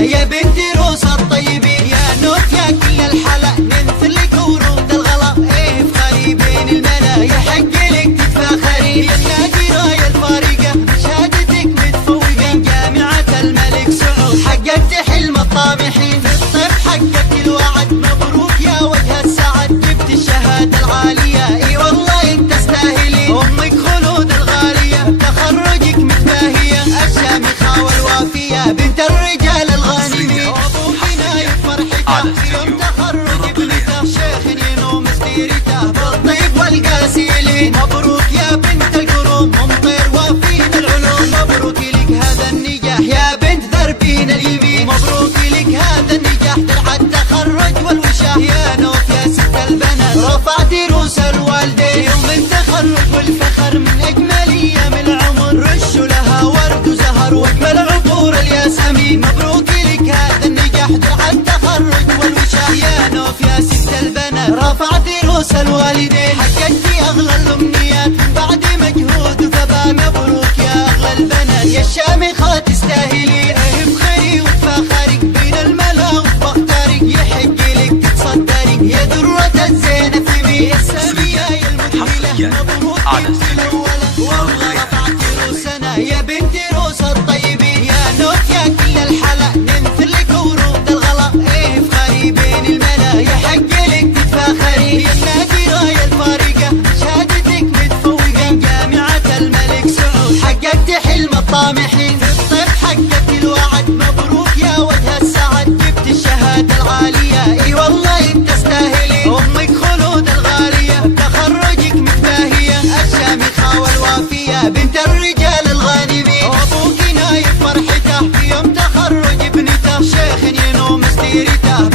يا بنت روس الطيبين، يا نوت يا كل الحلا ننثر لك ورود الغلا. ايه افخري بين الملا يحق لك تتفاخري، يا النادرة يا الفارقة بشهادتك متفوقة من جامعة الملك سعود. حققت حلم الطامحين في الطب، حققت الوعد، مبروك يا وجه السعد جبت الشهادة العالية. اي والله انت تستاهلين، امك خلود الغالية تخرجك متباهية، الشامخة والوافية بنت الرجال الغانمين. وابوك نايف فرحته يوم تخرج ابنته، شيخ ينوم سريرته بالطيب والقاسيلين. مبروك يا بنت القروم ممطر وفينا العلوم، مبروك لك هذا النجاح يا بنت دربين اليمين. مبروك لك هذا النجاح درع التخرج والوشاح، يا نوف يا ست البنات رفعت روس الوالدين. يوم التخرج والفخر من اجمل ايام العمر، رشوا لها ورد وزهر واجمل عطور الياسمين. مبروك لك هذا النجاح درع التخرج والوشاح، يا نوف يا ست البنات رفعت روس الوالدين. حققتي اغلى الامنيات من بعد مجهود وثبات، مبروك يا اغلى البنات يا الشامخة تستاهلين. افخري وتفاخري بين الملا وبختارك، يحق لك تتصدري يا درة الزينة في مين. يا السامية يا المكملة مبروك انت الاولى، والله رفعت روسنا يا بنت روس الطيبين. يا نوت يا كل الحلا ننثر لك ورود الغلا. ايه افخري بين الملا يحق لك تتفاخري، يا النادرة يا الفارقة شهادتك متفوقة من جامعة الملك سعود. حققت حلم الطامحين في الطب، حققت الوعد، مبروك يا وجه السعد جبت الشهادة العالية. اي والله انت تستاهلين، امك خلود الغالية تخرجك متباهية، الشامخة والوافية بنت الرجال الغانمين. وابوك نايف فرحته في يوم تخرج ابنته، شيخ ينوم سريرته